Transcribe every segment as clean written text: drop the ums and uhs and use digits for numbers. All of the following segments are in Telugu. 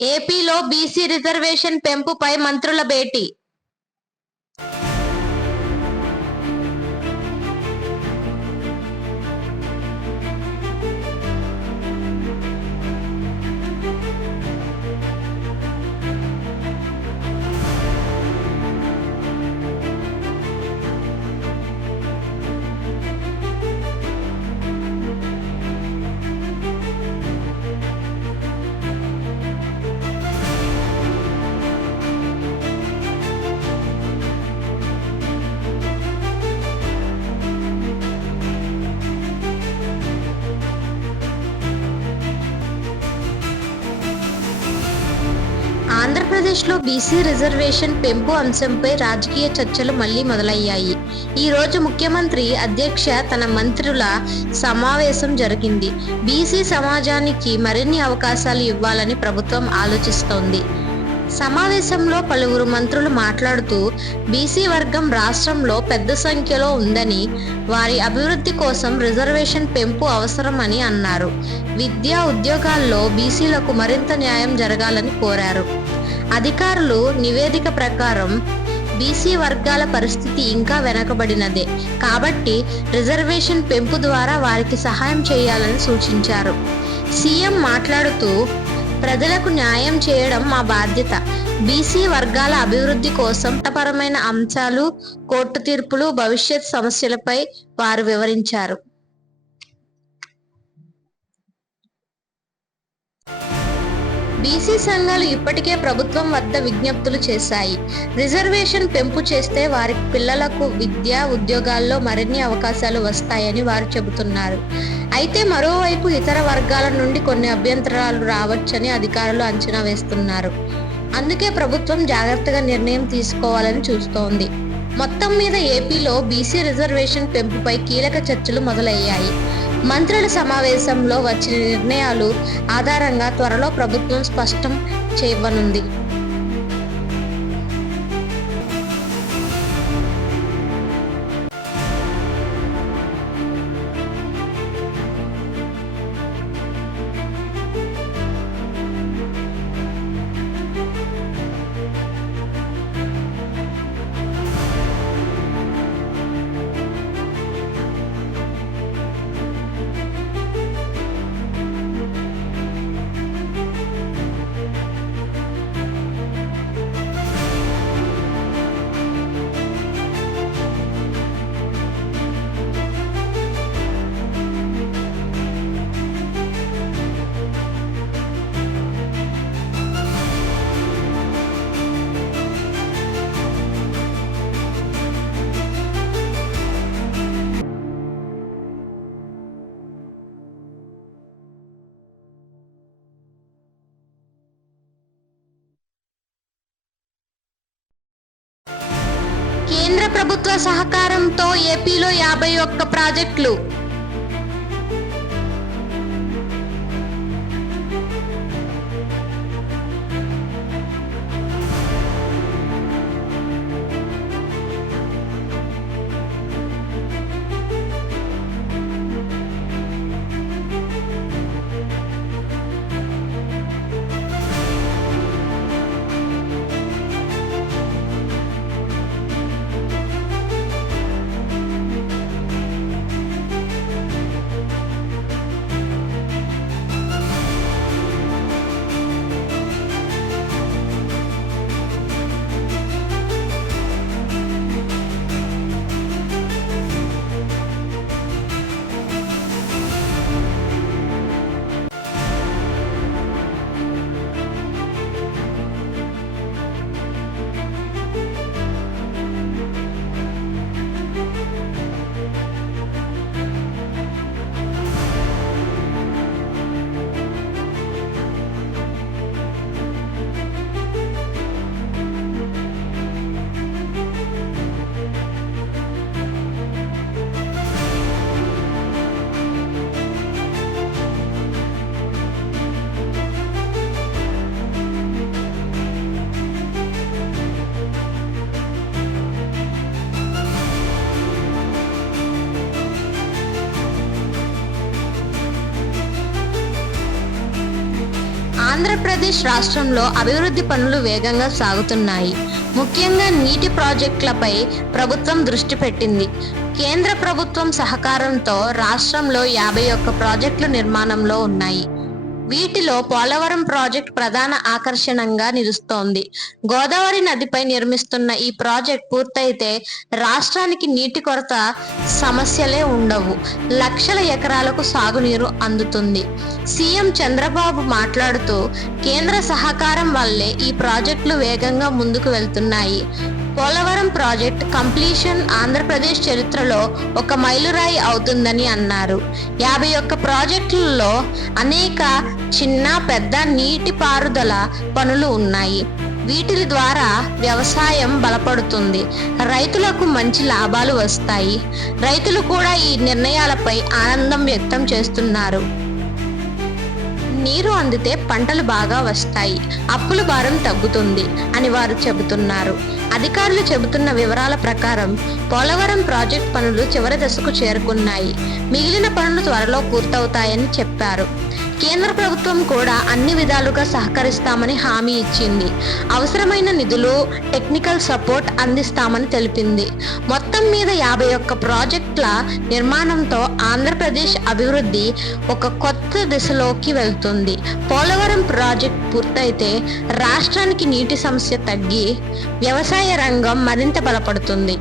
ఏపీలో బీసీ రిజర్వేషన్ పెంపుపై మంత్రుల భేటీ. ఆంధ్రప్రదేశ్లో బీసీ రిజర్వేషన్ పెంపు అంశంపై రాజకీయ చర్చలు మళ్లీ మొదలయ్యాయి. ఈ రోజు ముఖ్యమంత్రి అధ్యక్ష తన మంత్రుల సమావేశం జరిగింది. బీసీ సమాజానికి మరిన్ని అవకాశాలు ఇవ్వాలని ప్రభుత్వం ఆలోచిస్తోంది. సమావేశంలో పలువురు మంత్రులు మాట్లాడుతూ బీసీ వర్గం రాష్ట్రంలో పెద్ద సంఖ్యలో ఉందని, వారి అభివృద్ధి కోసం రిజర్వేషన్ పెంపు అవసరమని అన్నారు. విద్యా ఉద్యోగాల్లో బీసీలకు మరింత న్యాయం జరగాలని కోరారు. అధికారులు నివేదిక ప్రకారం బీసీ వర్గాల పరిస్థితి ఇంకా వెనకబడినదే కాబట్టి రిజర్వేషన్ పెంపు ద్వారా వారికి సహాయం చేయాలని సూచించారు. సీఎం మాట్లాడుతూ ప్రజలకు న్యాయం చేయడం మా బాధ్యత. బీసీ వర్గాల అభివృద్ధి కోసం చట్టపరమైన అంశాలు, కోర్టు తీర్పులు, భవిష్యత్ సమస్యలపై వారు వివరించారు. బీసీ సంఘాలు ఇప్పటికే ప్రభుత్వం వద్ద విజ్ఞప్తులు చేశాయి. రిజర్వేషన్ పెంపు చేస్తే వారి పిల్లలకు విద్య, ఉద్యోగాల్లో మరిన్ని అవకాశాలు వస్తాయని వారు చెబుతున్నారు. అయితే మరోవైపు ఇతర వర్గాల నుండి కొన్ని అభ్యంతరాలు రావచ్చని అధికారులు అంచనా వేస్తున్నారు. అందుకే ప్రభుత్వం జాగ్రత్తగా నిర్ణయం తీసుకోవాలని చూస్తోంది. మొత్తం మీద ఏపీలో బీసీ రిజర్వేషన్ పెంపుపై కీలక చర్చలు మొదలయ్యాయి. మంత్రుల సమావేశంలో వచ్చిన నిర్ణయాలు ఆధారంగా త్వరలో ప్రభుత్వం స్పష్టం చేయనుంది. కేంద్ర ప్రభుత్వ సహకారంతో ఏపీలో 51 ప్రాజెక్టులు. ఆంధ్రప్రదేశ్ రాష్ట్రంలో అభివృద్ధి పనులు వేగంగా సాగుతున్నాయి. ముఖ్యంగా నీటి ప్రాజెక్టులపై ప్రభుత్వం దృష్టి పెట్టింది. కేంద్ర ప్రభుత్వం సహకారంతో రాష్ట్రంలో 51 ప్రాజెక్టులు నిర్మాణంలో ఉన్నాయి. వీటిలో పోలవరం ప్రాజెక్ట్ ప్రధాన ఆకర్షణంగా నిలుస్తోంది. గోదావరి నదిపై నిర్మిస్తున్న ఈ ప్రాజెక్ట్ పూర్తయితే రాష్ట్రానికి నీటి కొరత సమస్యలే ఉండవు. లక్షల ఎకరాలకు సాగునీరు అందుతుంది. సీఎం చంద్రబాబు మాట్లాడుతూ, కేంద్ర సహకారం వల్లే ఈ ప్రాజెక్టులు వేగంగా ముందుకు వెళ్తున్నాయి. పోలవరం ప్రాజెక్ట్ కంప్లీషన్ ఆంధ్రప్రదేశ్ చరిత్రలో ఒక మైలురాయి అవుతుందని అన్నారు. 51 ప్రాజెక్టులలో అనేక చిన్న పెద్ద నీటిపారుదల పనులు ఉన్నాయి. వీటి ద్వారా వ్యవసాయం బలపడుతుంది. రైతులకు మంచి లాభాలు వస్తాయి. రైతులు కూడా ఈ నిర్ణయాలపై ఆనందం వ్యక్తం చేస్తున్నారు. నీరు అందితే పంటలు బాగా వస్తాయి, అప్పుల భారం తగ్గుతుంది అని వారు చెబుతున్నారు. అధికారులు చెబుతున్న వివరాల ప్రకారం పోలవరం ప్రాజెక్ట్ పనులు చివరి దశకు చేరుకున్నాయి. మిగిలిన పనులు త్వరలో పూర్తవుతాయని చెప్పారు. కేంద్ర ప్రభుత్వం కూడా అన్ని విధాలుగా సహకరిస్తామని హామీ ఇచ్చింది. అవసరమైన నిధులు, టెక్నికల్ సపోర్ట్ అందిస్తామని తెలిపింది. మొత్తం మీద 51 ప్రాజెక్టుల నిర్మాణంతో ఆంధ్రప్రదేశ్ అభివృద్ధి ఒక కొత్త దిశలోకి వెళ్తుంది. పోలవరం ప్రాజెక్ట్ పూర్తయితే రాష్ట్రానికి నీటి సమస్య తగ్గి వ్యవసాయ రంగం మరింత బలపడుతుంది.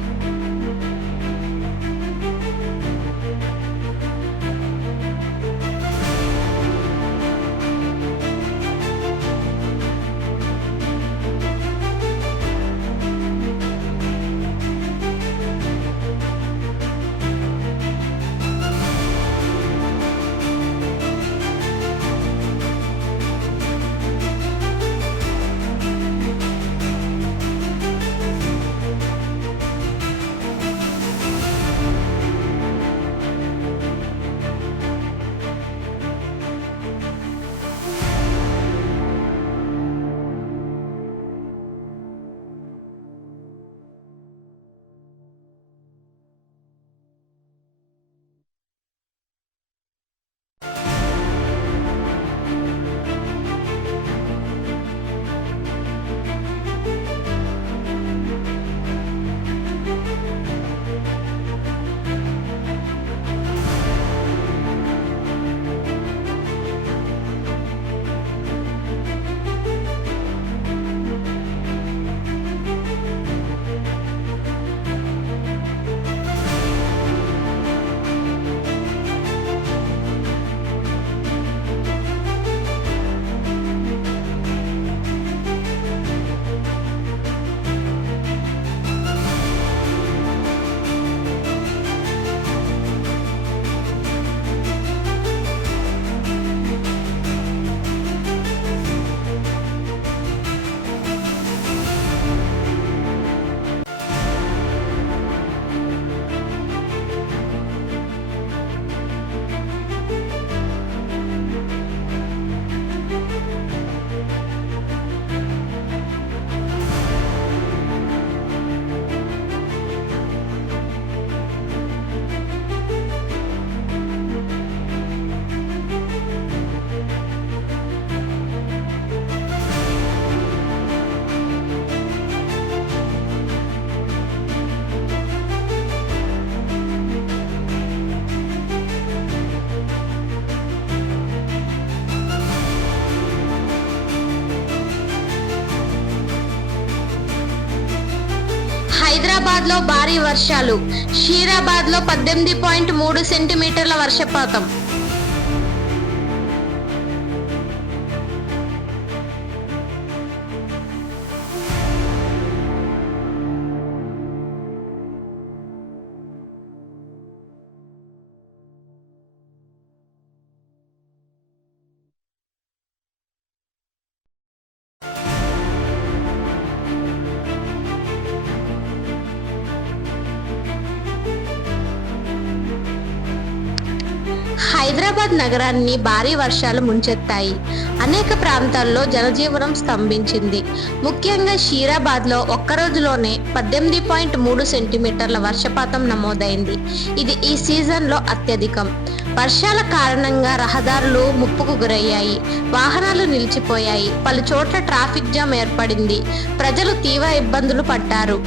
హైదరాబాద్ లో భారీ వర్షాలు. షీరాబాద్ లో 18.3 సెంటీమీటర్ల వర్షపాతం. హైదరాబాద్ నగరాన్ని భారీ వర్షాలు ముంచెత్తాయి. అనేక ప్రాంతాల్లో జనజీవనం స్తంభించింది. ముఖ్యంగా షీరాబాద్లో ఒక్కరోజులోనే 18.3 సెంటీమీటర్ల వర్షపాతం నమోదైంది. ఇది ఈ సీజన్లో అత్యధికం. వర్షాల కారణంగా రహదారులు ముప్పుకు గురయ్యాయి. వాహనాలు నిలిచిపోయాయి. పలు చోట్ల ట్రాఫిక్ జామ్ ఏర్పడింది. ప్రజలు తీవ్ర ఇబ్బందులు పడ్డారు.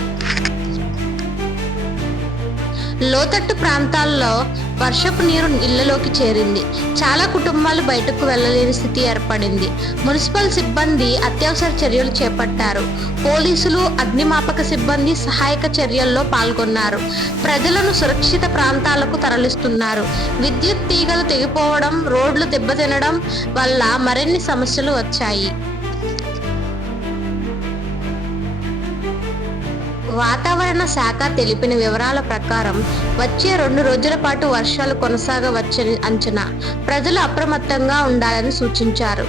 లోతట్టు ప్రాంతాల్లో వర్షపు నీరు ఇళ్లలోకి చేరింది. చాలా కుటుంబాలు బయటకు వెళ్లలేని స్థితి ఏర్పడింది. మున్సిపల్ సిబ్బంది అత్యవసర చర్యలు చేపట్టారు. పోలీసులు, అగ్నిమాపక సిబ్బంది సహాయక చర్యల్లో పాల్గొన్నారు. ప్రజలను సురక్షిత ప్రాంతాలకు తరలిస్తున్నారు. విద్యుత్ తీగలు తెగిపోవడం, రోడ్లు దెబ్బతినడం వల్ల మరిన్ని సమస్యలు వచ్చాయి. వాతావరణ శాఖ తెలిపిన వివరాల ప్రకారం వచ్చే 2 రోజుల పాటు వర్షాలు కొనసాగవచ్చని అంచనా. ప్రజలు అప్రమత్తంగా ఉండాలని సూచించారు.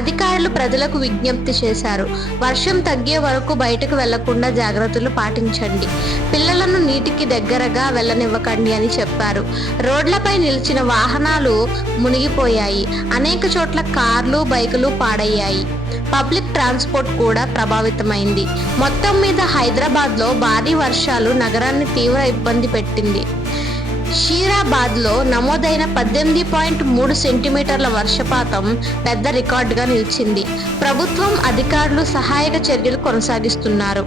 అధికారులు ప్రజలకు విజ్ఞప్తి చేశారు. వర్షం తగ్గే వరకు బయటకు వెళ్లకుండా జాగ్రత్తలు పాటించండి. పిల్లలను నీటికి దగ్గరగా వెళ్లనివ్వకండి అని చెప్పారు. రోడ్లపై నిలిచిన వాహనాలు మునిగిపోయాయి. అనేక చోట్ల కార్లు, బైకులు పాడయ్యాయి. పబ్లిక్ ట్రాన్స్పోర్ట్ కూడా ప్రభావితమైంది. మొత్తం మీద హైదరాబాద్లో భారీ వర్షాలు నగరాన్ని తీవ్ర ఇబ్బంది పెట్టింది. షీరాబాద్లో నమోదైన 18.3 సెంటీమీటర్ల వర్షపాతం పెద్ద రికార్డుగా నిలిచింది. ప్రభుత్వం, అధికారులు సహాయక చర్యలు కొనసాగిస్తున్నారు.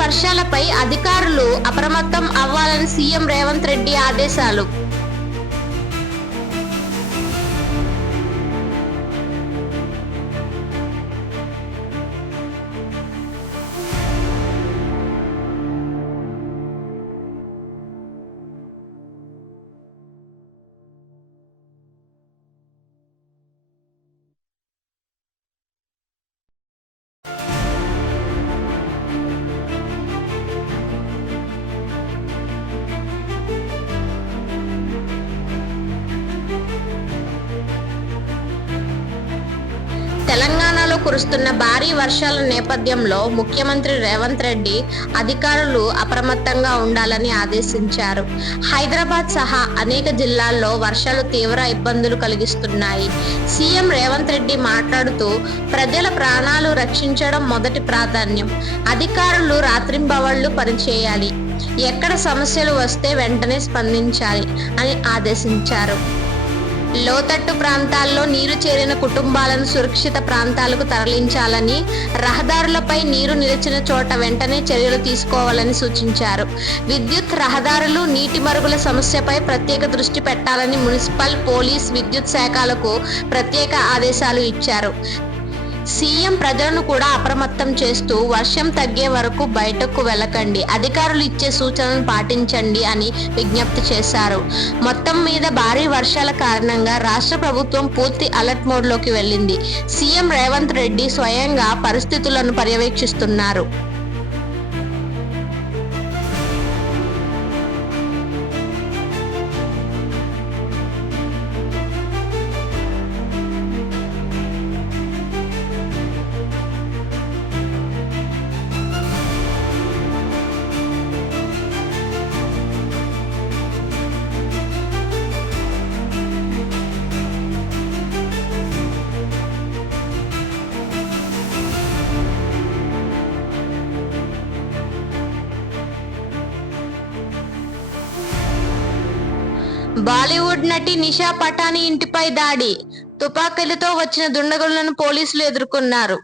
వర్షాలపై అధికారులు అప్రమత్తం అవ్వాలని సీఎం రేవంత్ రెడ్డి ఆదేశాలు. తెలంగాణలో కురుస్తున్న భారీ వర్షాల నేపథ్యంలో ముఖ్యమంత్రి రేవంత్ రెడ్డి అధికారులు అప్రమత్తంగా ఉండాలని ఆదేశించారు. హైదరాబాద్ సహా అనేక జిల్లాల్లో వర్షాలు తీవ్ర ఇబ్బందులు కలిగిస్తున్నాయి. సీఎం రేవంత్ రెడ్డి మాట్లాడుతూ, ప్రజల ప్రాణాలు రక్షించడం మొదటి ప్రాధాన్యం. అధికారులు రాత్రింబవళ్లు పనిచేయాలి. ఎక్కడ సమస్యలు వస్తే వెంటనే స్పందించాలి అని ఆదేశించారు. లోతట్టు ప్రాంతాల్లో నీరు చేరిన కుటుంబాలను సురక్షిత ప్రాంతాలకు తరలించాలని, రహదారులపై నీరు నిలిచిన చోట వెంటనే చర్యలు తీసుకోవాలని సూచించారు. విద్యుత్, రహదారులు, నీటి మరుగుల సమస్యపై ప్రత్యేక దృష్టి పెట్టాలని మున్సిపల్, పోలీస్, విద్యుత్ శాఖలకు ప్రత్యేక ఆదేశాలు ఇచ్చారు. సీఎం ప్రజలను కూడా అప్రమత్తం చేస్తూ, వర్షం తగ్గే వరకు బయటకు వెళ్లకండి, అధికారులు ఇచ్చే సూచనలను పాటించండి అని విజ్ఞప్తి చేశారు. మొత్తం మీద భారీ వర్షాల కారణంగా రాష్ట్ర ప్రభుత్వం పూర్తి అలర్ట్ మోడ్లోకి వెళ్లింది. సీఎం రేవంత్ రెడ్డి స్వయంగా పరిస్థితులను పర్యవేక్షిస్తున్నారు. బాలీవుడ్ నటి నిషా పటానీ ఇంటిపై దాడి. తుపాకీలతో వచ్చిన దుండగులను పోలీసులు ఎదుర్కొన్నారు.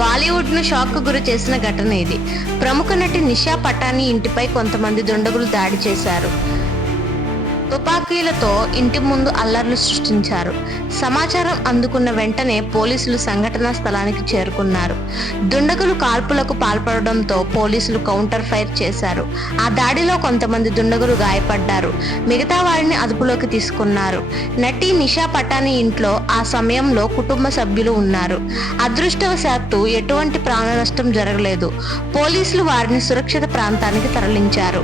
బాలీవుడ్ ను షాక్ కు గురి చేసిన ఘటన ఇది. ప్రముఖ నటి నిషా పటానీ ఇంటిపై కొంతమంది దుండగులు దాడి చేశారు. తుపాకీలతో ఇంటి ముందు అల్లర్లు సృష్టించారు. సమాచారం అందుకున్న వెంటనే పోలీసులు సంఘటనా స్థలానికి చేరుకున్నారు. దుండగులు కాల్పులకు పాల్పడడంతో పోలీసులు కౌంటర్ ఫైర్ చేశారు. ఆ దాడిలో కొంతమంది దుండగులు గాయపడ్డారు. మిగతా వారిని అదుపులోకి తీసుకున్నారు. నటి నిషా పటానీ ఇంట్లో ఆ సమయంలో కుటుంబ సభ్యులు ఉన్నారు. అదృష్టవశాత్తు ఎటువంటి ప్రాణ నష్టం జరగలేదు. పోలీసులు వారిని సురక్షిత ప్రాంతానికి తరలించారు.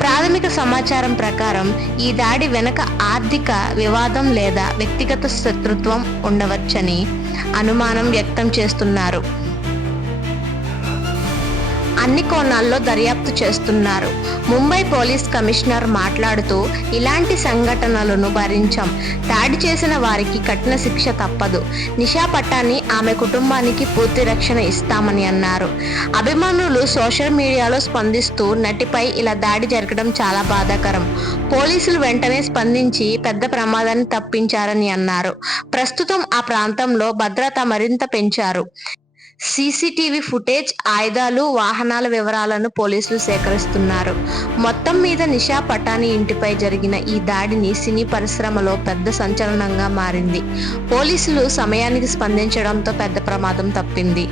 ప్రాథమిక సమాచారం ప్రకారం ఈ దాడి వెనుక ఆర్థిక వివాదం లేదా వ్యక్తిగత శత్రుత్వం ఉండవచ్చని అనుమానం వ్యక్తం చేస్తున్నారు. అన్ని కోణాల్లో దర్యాప్తు చేస్తున్నారు. ముంబై పోలీస్ కమిషనర్ మాట్లాడుతూ, ఇలాంటి సంఘటనలను భరించాం. దాడి చేసిన వారికి కఠిన శిక్ష తప్పదు. నిషా పటానీ, ఆమె కుటుంబానికి పూర్తి రక్షణ ఇస్తామని అన్నారు. అభిమానులు సోషల్ మీడియాలో స్పందిస్తూ, నటిపై ఇలా దాడి జరగడం చాలా బాధాకరం. పోలీసులు వెంటనే స్పందించి పెద్ద ప్రమాదాన్ని తప్పించారని అన్నారు. ప్రస్తుతం ఆ ప్రాంతంలో భద్రత మరింత పెంచారు. సీసీటీవీ ఫుటేజ్, ఆయుధాలు, వాహనాల వివరాలను పోలీసులు సేకరిస్తున్నారు. మొత్తం మీద నిషా పటానీ ఇంటిపై జరిగిన ఈ దాడిని సినీ పరిశ్రమలో పెద్ద సంచలనంగా మారింది. పోలీసులు సమయానికి స్పందించడంతో పెద్ద ప్రమాదం తప్పింది.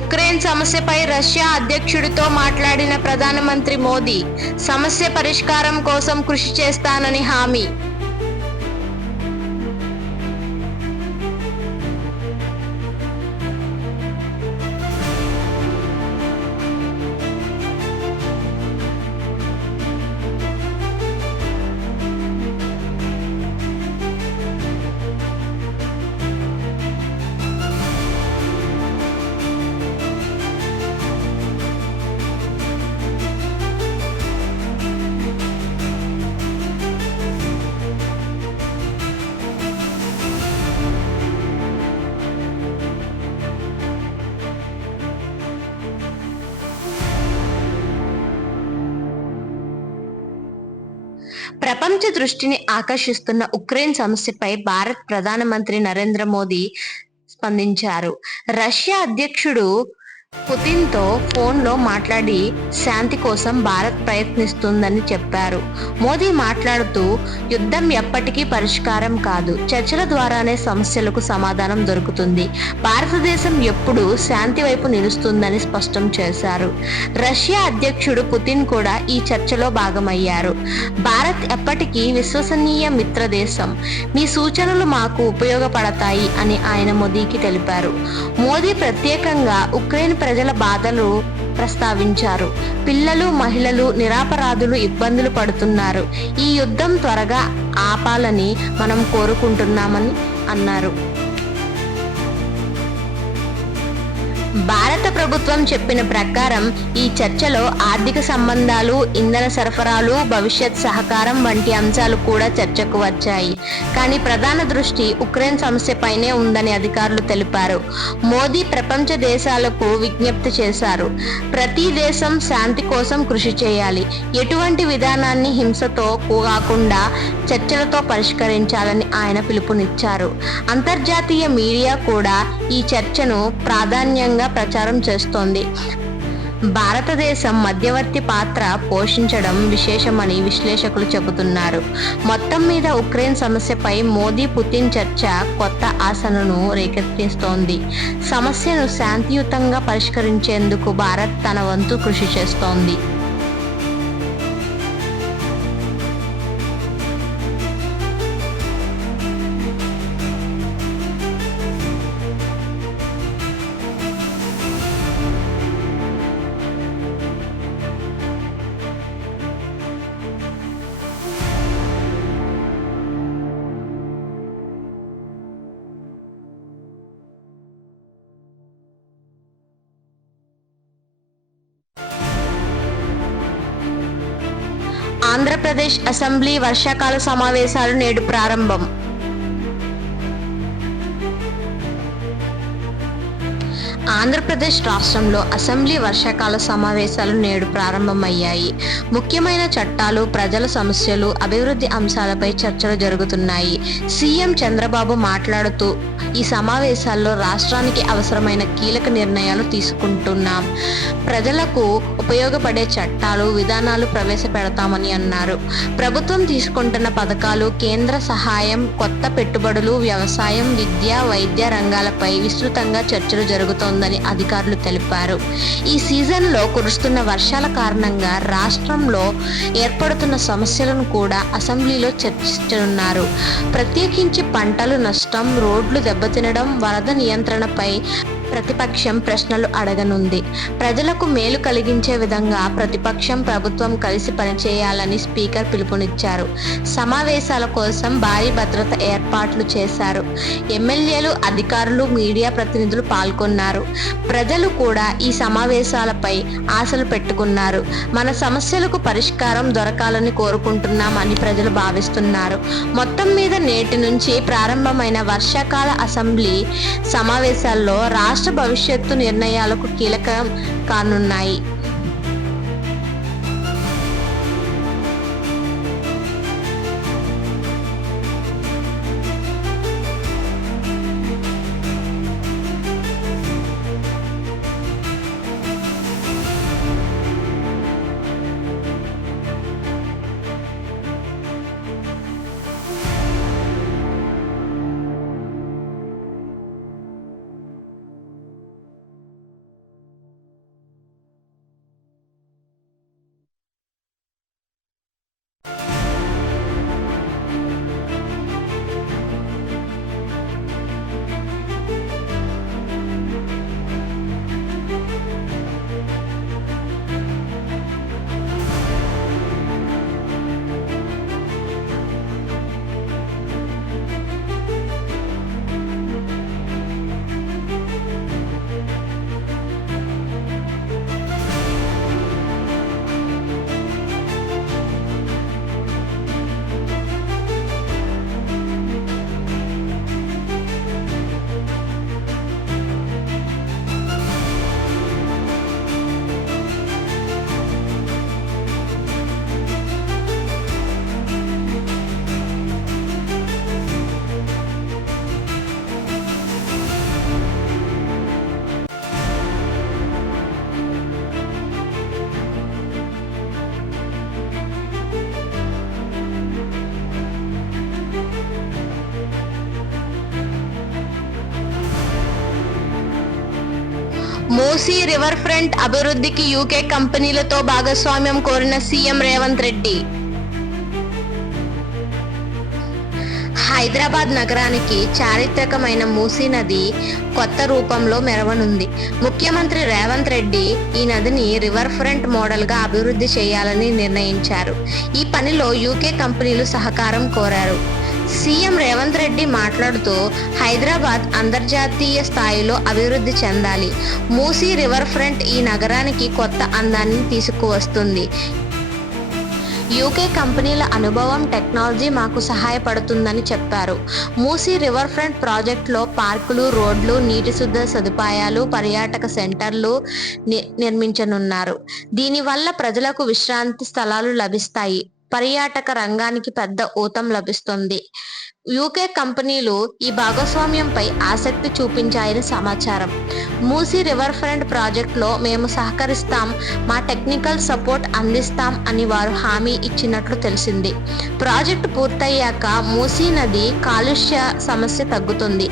ఉక్రెయిన్ సమస్యపై రష్యా అధ్యక్షుడితో మాట్లాడిన ప్రధానమంత్రి మోదీ సమస్య పరిష్కారం కోసం కృషి చేస్తానని హామీ. ప్రపంచ దృష్టిని ఆకర్షిస్తున్న ఉక్రెయిన్ సమస్యపై భారత్ ప్రధానమంత్రి నరేంద్ర మోదీ స్పందించారు. రష్యా అధ్యక్షుడు పుతిన్తో ఫోన్లో మాట్లాడి శాంతి కోసం భారత్ ప్రయత్నిస్తుందని చెప్పారు. మోదీ మాట్లాడుతూ, యుద్ధం ఎప్పటికీ పరిష్కారం కాదు, చర్చల ద్వారానే సమస్యలకు సమాధానం దొరుకుతుంది. భారతదేశం ఎప్పుడూ శాంతి వైపు నిలుస్తుందని స్పష్టం చేశారు. రష్యా అధ్యక్షుడు పుతిన్ కూడా ఈ చర్చలో భాగమయ్యారు. భారత్ ఎప్పటికీ విశ్వసనీయ మిత్ర దేశం, మీ సూచనలు మాకు ఉపయోగపడతాయి అని ఆయన మోదీకి తెలిపారు. మోదీ ప్రత్యేకంగా ఉక్రెయిన్ ప్రజల బాధలు ప్రస్తావించారు. పిల్లలు, మహిళలు, నిరపరాధులు ఇబ్బందులు పడుతున్నారు. ఈ యుద్ధం త్వరగా ఆపాలని మనం కోరుకుంటున్నామని అన్నారు. భారత ప్రభుత్వం చెప్పిన ప్రకారం ఈ చర్చలో ఆర్థిక సంబంధాలు, ఇంధన సరఫరాలు, భవిష్యత్ సహకారం వంటి అంశాలు కూడా చర్చకు వచ్చాయి. కానీ ప్రధాన దృష్టి ఉక్రెయిన్ సమస్యపైనే ఉందని అధికారులు తెలిపారు. మోదీ ప్రపంచ దేశాలకు విజ్ఞప్తి చేశారు. ప్రతి దేశం శాంతి కోసం కృషి చేయాలి, ఎటువంటి విధానాన్ని హింసతో కాకుండా చర్చలతో పరిష్కరించాలని ఆయన పిలుపునిచ్చారు. అంతర్జాతీయ మీడియా కూడా ఈ చర్చను ప్రాధాన్యంగా ప్రచారం చేస్తోంది. భారతదేశం మధ్యవర్తి పాత్ర పోషించడం విశేషమని విశ్లేషకులు చెబుతున్నారు. మొత్తం మీద ఉక్రెయిన్ సమస్యపై మోదీ పుతిన్ చర్చ కొత్త ఆశలను రేకెత్తిస్తోంది. సమస్యను శాంతియుతంగా పరిష్కరించేందుకు భారత్ తన వంతు కృషి చేస్తోంది. ఆంధ్రప్రదేశ్ అసెంబ్లీ వర్షాకాల సమావేశాలు నేడు ప్రారంభం. ఆంధ్రప్రదేశ్ రాష్ట్రంలో అసెంబ్లీ వర్షాకాల సమావేశాలు నేడు ప్రారంభమయ్యాయి. ముఖ్యమైన చట్టాలు, ప్రజల సమస్యలు, అభివృద్ధి అంశాలపై చర్చలు జరుగుతున్నాయి. సీఎం చంద్రబాబు మాట్లాడుతూ, ఈ సమావేశాల్లో రాష్ట్రానికి అవసరమైన కీలక నిర్ణయాలు తీసుకుంటున్నాం. ప్రజలకు ఉపయోగపడే చట్టాలు, విధానాలు ప్రవేశపెడతామని అన్నారు. ప్రభుత్వం తీసుకుంటున్న పథకాలు, కేంద్ర సహాయం, కొత్త పెట్టుబడులు, వ్యవసాయం, విద్య, వైద్య రంగాలపై విస్తృతంగా చర్చలు జరుగుతోందని అధికారులు తెలిపారు. ఈ సీజన్లో కురుస్తున్న వర్షాల కారణంగా రాష్ట్రంలో ఏర్పడుతున్న సమస్యలను కూడా అసెంబ్లీలో చర్చించనున్నారు. ప్రత్యేకించి పంటలు నష్టం, రోడ్లు దెబ్బతినడం, వరద నియంత్రణపై ప్రతిపక్షం ప్రశ్నలు అడగనుంది. ప్రజలకు మేలు కలిగించే విధంగా ప్రతిపక్షం, ప్రభుత్వం కలిసి పనిచేయాలని స్పీకర్ పిలుపునిచ్చారు. సమావేశాల కోసం భారీ భద్రత ఏర్పాట్లు చేశారు. ఎమ్మెల్యేలు, అధికారులు, మీడియా ప్రతినిధులు పాల్గొన్నారు. ప్రజలు కూడా ఈ సమావేశాలపై ఆశలు పెట్టుకున్నారు. మన సమస్యలకు పరిష్కారం దొరకాలని కోరుకుంటున్నామని ప్రజలు భావిస్తున్నారు. మొత్తం మీద నేటి నుంచి ప్రారంభమైన వర్షాకాల అసెంబ్లీ సమావేశాల్లో రాష్ట్ర భవిష్యత్తు నిర్ణయాలకు కీలకం కానున్నాయి. మూసీ రివర్ ఫ్రంట్ అభివృద్ధికి యూకే కంపెనీలతో భాగస్వామ్యం కోరిన సీఎం రేవంత్ రెడ్డి. హైదరాబాద్ నగరానికి చారిత్రకమైన మూసీ నది కొత్త రూపంలో మెరవనుంది. ముఖ్యమంత్రి రేవంత్ రెడ్డి ఈ నదిని రివర్ ఫ్రంట్ మోడల్గా అభివృద్ధి చేయాలని నిర్ణయించారు. ఈ పనిలో యూకే కంపెనీలు సహకారం కోరారు. సీఎం రేవంత్ రెడ్డి మాట్లాడుతూ, హైదరాబాద్ అంతర్జాతీయ స్థాయిలో అభివృద్ధి చెందాలి. మూసీ రివర్ ఫ్రంట్ ఈ నగరానికి కొత్త అందాన్ని తీసుకువస్తుంది. యూకే కంపెనీల అనుభవం, టెక్నాలజీ మాకు సహాయపడుతుందని చెప్పారు. మూసీ రివర్ ఫ్రంట్ ప్రాజెక్టులో పార్కులు, రోడ్లు, నీటి శుద్ధ సదుపాయాలు, పర్యాటక సెంటర్లు నిర్మించనున్నారు. దీనివల్ల ప్రజలకు విశ్రాంతి స్థలాలు లభిస్తాయి. పర్యాటక రంగానికి పెద్ద ఊతం లభిస్తుంది. యూకే కంపెనీలు ఈ భాగస్వామ్యంపై ఆసక్తి చూపించాయని సమాచారం. మూసీ రివర్ ఫ్రంట్ ప్రాజెక్టులో మేము సహకరిస్తాం, మా టెక్నికల్ సపోర్ట్ అందిస్తాం అని వారు హామీ ఇచ్చినట్లు తెలిసింది. ప్రాజెక్టు పూర్తయ్యాక మూసీ నది కాలుష్య సమస్య తగ్గుతుంది.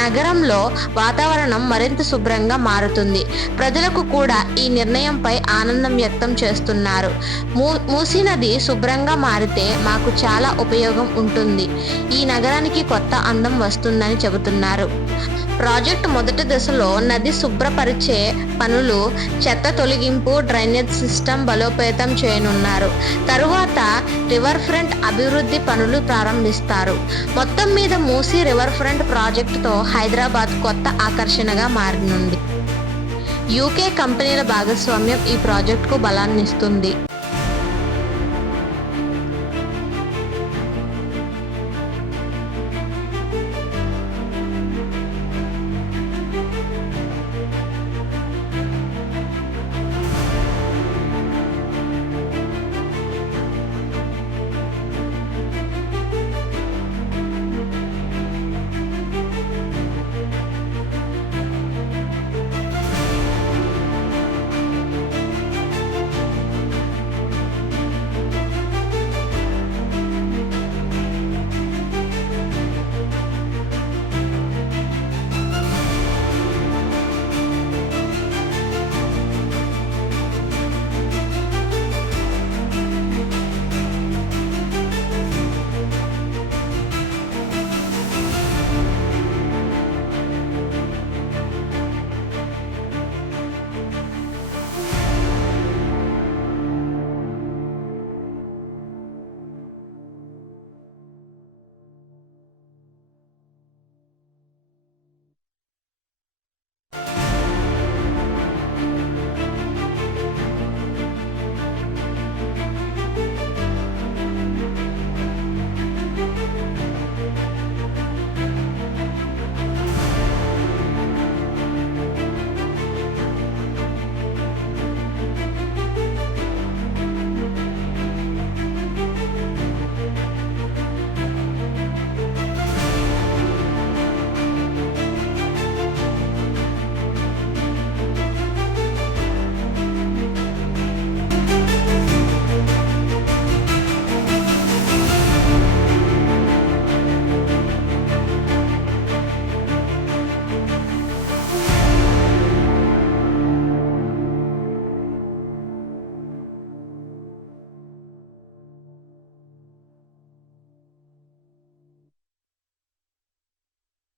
నగరంలో వాతావరణం మరింత శుభ్రంగా మారుతుంది. ప్రజలకు కూడా ఈ నిర్ణయంపై ఆనందం వ్యక్తం చేస్తున్నారు. మూసీ నది శుభ్రంగా మారితే మాకు చాలా ఉపయోగం ఉంటుంది. ఈ నగరానికి కొత్త అందం వస్తుందని చెబుతున్నారు. ప్రాజెక్టు మొదటి దశలో నది శుభ్రపరిచే పనులు, చెత్త తొలగింపు, డ్రైనేజ్ సిస్టమ్ బలోపేతం చేయనున్నారు. తరువాత రివర్ ఫ్రంట్ అభివృద్ధి పనులు ప్రారంభిస్తారు. మొత్తం మీద మూసీ రివర్ ఫ్రంట్ ప్రాజెక్టుతో హైదరాబాద్ కొత్త ఆకర్షణగా మారనుంది. యూకే కంపెనీల భాగస్వామ్యం ఈ ప్రాజెక్టుకు బలాన్నిస్తుంది.